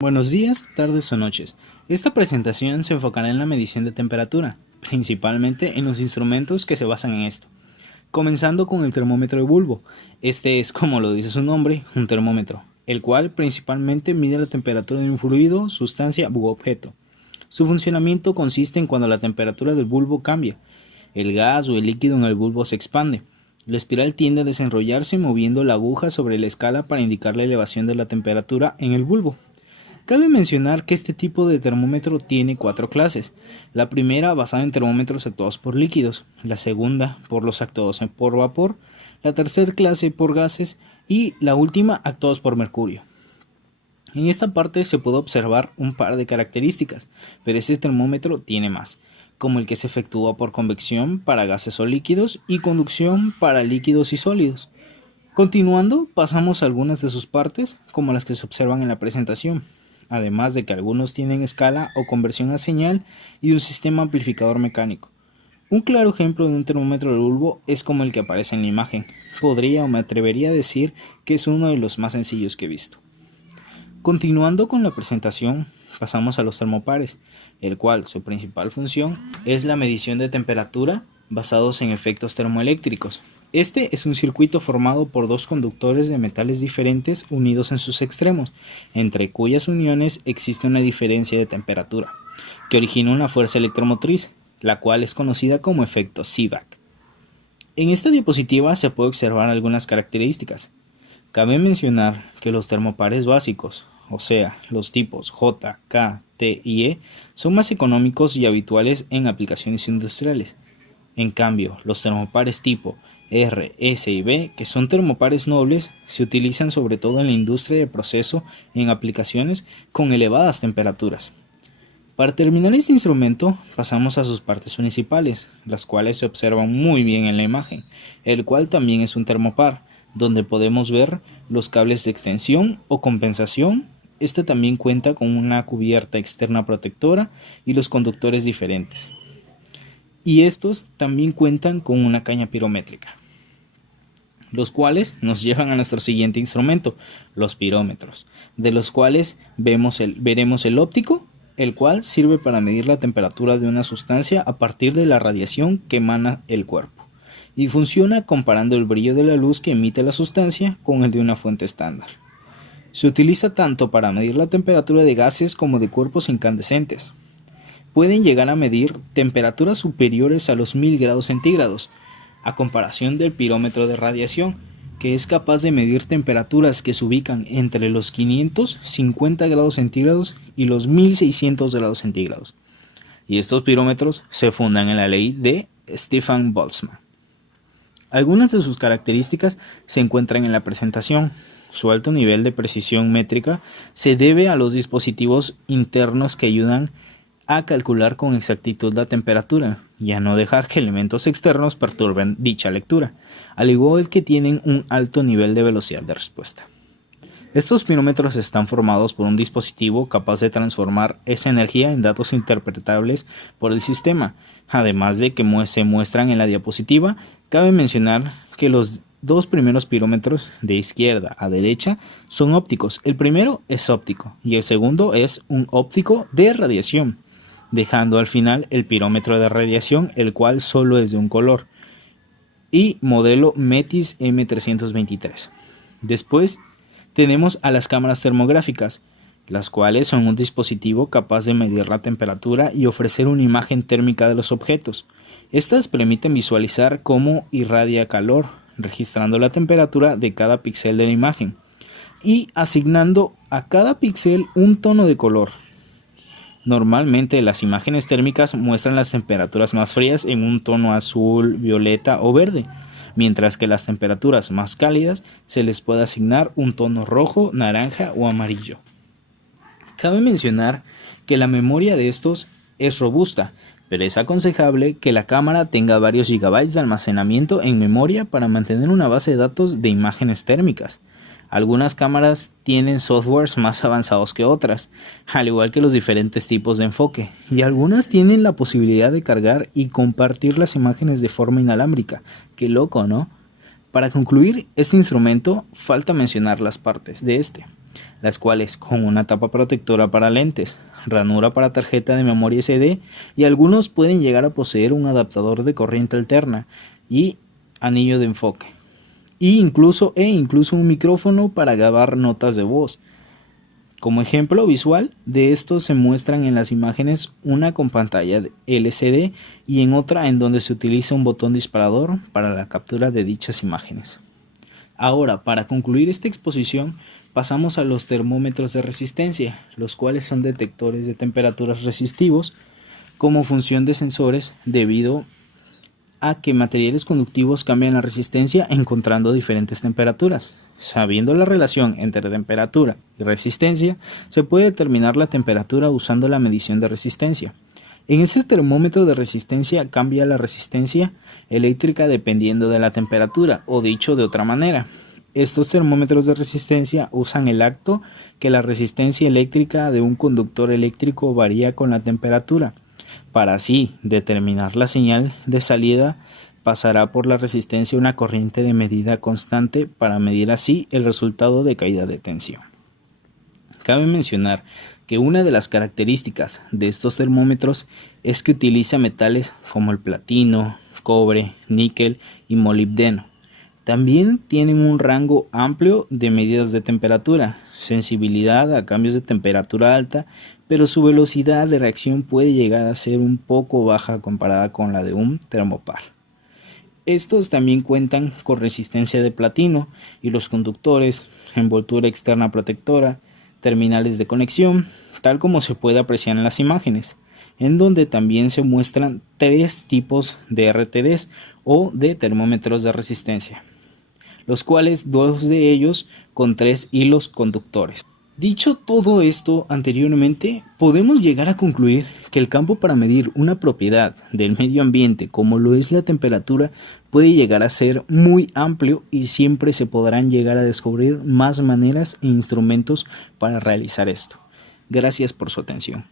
Buenos días, tardes o noches. Esta presentación se enfocará en la medición de temperatura, principalmente en los instrumentos que se basan en esto. Comenzando con el termómetro de bulbo. Este es, como lo dice su nombre, un termómetro, el cual principalmente mide la temperatura de un fluido, sustancia u objeto. Su funcionamiento consiste en cuando la temperatura del bulbo cambia. El gas o el líquido en el bulbo se expande. La espiral tiende a desenrollarse moviendo la aguja sobre la escala para indicar la elevación de la temperatura en el bulbo. Cabe mencionar que este tipo de termómetro tiene cuatro clases. La primera basada en termómetros actuados por líquidos, la segunda por los actuados por vapor, la tercera clase por gases y la última actuados por mercurio. En esta parte se puede observar un par de características, pero este termómetro tiene más, como el que se efectúa por convección para gases o líquidos y conducción para líquidos y sólidos. Continuando, pasamos a algunas de sus partes, como las que se observan en la presentación, además de que algunos tienen escala o conversión a señal y un sistema amplificador mecánico. Un claro ejemplo de un termómetro de bulbo es como el que aparece en la imagen. Podría o me atrevería a decir que es uno de los más sencillos que he visto. Continuando con la presentación, pasamos a los termopares, el cual su principal función es la medición de temperatura basados en efectos termoeléctricos. Este es un circuito formado por dos conductores de metales diferentes unidos en sus extremos, entre cuyas uniones existe una diferencia de temperatura, que origina una fuerza electromotriz, la cual es conocida como efecto Seebeck. En esta diapositiva se puede observar algunas características. Cabe mencionar que los termopares básicos, o sea, los tipos J, K, T y E, son más económicos y habituales en aplicaciones industriales. En cambio, los termopares tipo R, S y B, que son termopares nobles, se utilizan sobre todo en la industria de proceso en aplicaciones con elevadas temperaturas. Para terminar este instrumento, pasamos a sus partes principales, las cuales se observan muy bien en la imagen, el cual también es un termopar, donde podemos ver los cables de extensión o compensación. Este también cuenta con una cubierta externa protectora y los conductores diferentes. Y estos también cuentan con una caña pirométrica, los cuales nos llevan a nuestro siguiente instrumento, los pirómetros, de los cuales veremos el óptico, el cual sirve para medir la temperatura de una sustancia a partir de la radiación que emana el cuerpo, y funciona comparando el brillo de la luz que emite la sustancia con el de una fuente estándar. Se utiliza tanto para medir la temperatura de gases como de cuerpos incandescentes. Pueden llegar a medir temperaturas superiores a los 1000 grados centígrados, a comparación del pirómetro de radiación, que es capaz de medir temperaturas que se ubican entre los 550 grados centígrados y los 1600 grados centígrados. Y estos pirómetros se fundan en la ley de Stefan Boltzmann. Algunas de sus características se encuentran en la presentación. Su alto nivel de precisión métrica se debe a los dispositivos internos que ayudan a calcular con exactitud la temperatura y a no dejar que elementos externos perturben dicha lectura, al igual que tienen un alto nivel de velocidad de respuesta. Estos pirómetros están formados por un dispositivo capaz de transformar esa energía en datos interpretables por el sistema. Además de que se muestran en la diapositiva, cabe mencionar que los dos primeros pirómetros de izquierda a derecha son ópticos. El primero es óptico y el segundo es un óptico de radiación, dejando al final el pirómetro de radiación, el cual solo es de un color, y modelo METIS M323. Después tenemos a las cámaras termográficas, las cuales son un dispositivo capaz de medir la temperatura y ofrecer una imagen térmica de los objetos. Estas permiten visualizar cómo irradia calor, registrando la temperatura de cada píxel de la imagen y asignando a cada píxel un tono de color. Normalmente las imágenes térmicas muestran las temperaturas más frías en un tono azul, violeta o verde, mientras que las temperaturas más cálidas se les puede asignar un tono rojo, naranja o amarillo. Cabe mencionar que la memoria de estos es robusta, pero es aconsejable que la cámara tenga varios gigabytes de almacenamiento en memoria para mantener una base de datos de imágenes térmicas. Algunas cámaras tienen softwares más avanzados que otras, al igual que los diferentes tipos de enfoque, y algunas tienen la posibilidad de cargar y compartir las imágenes de forma inalámbrica. Qué loco, ¿no? Para concluir este instrumento, falta mencionar las partes de este. las cuales con una tapa protectora para lentes, ranura para tarjeta de memoria SD y algunos pueden llegar a poseer un adaptador de corriente alterna y anillo de enfoque e incluso un micrófono para grabar notas de voz. Como ejemplo visual de esto se muestran en las imágenes una con pantalla LCD y en otra en donde se utiliza un botón disparador para la captura de dichas imágenes. Ahora, para concluir esta exposición, pasamos a los termómetros de resistencia, los cuales son detectores de temperaturas resistivos como función de sensores debido a que materiales conductivos cambian la resistencia encontrando diferentes temperaturas. Sabiendo la relación entre temperatura y resistencia, se puede determinar la temperatura usando la medición de resistencia. En este termómetro de resistencia cambia la resistencia eléctrica dependiendo de la temperatura, o dicho de otra manera, estos termómetros de resistencia usan el acto que la resistencia eléctrica de un conductor eléctrico varía con la temperatura. Para así determinar la señal de salida, pasará por la resistencia una corriente de medida constante para medir así el resultado de caída de tensión. Cabe mencionar que una de las características de estos termómetros es que utiliza metales como el platino, cobre, níquel y molibdeno. También tienen un rango amplio de medidas de temperatura, sensibilidad a cambios de temperatura alta, pero su velocidad de reacción puede llegar a ser un poco baja comparada con la de un termopar. Estos también cuentan con resistencia de platino y los conductores, envoltura externa protectora, terminales de conexión, tal como se puede apreciar en las imágenes, en donde también se muestran tres tipos de RTDs o de termómetros de resistencia, los cuales dos de ellos con 3 hilos conductores. Dicho todo esto anteriormente, podemos llegar a concluir que el campo para medir una propiedad del medio ambiente como lo es la temperatura puede llegar a ser muy amplio y siempre se podrán llegar a descubrir más maneras e instrumentos para realizar esto. Gracias por su atención.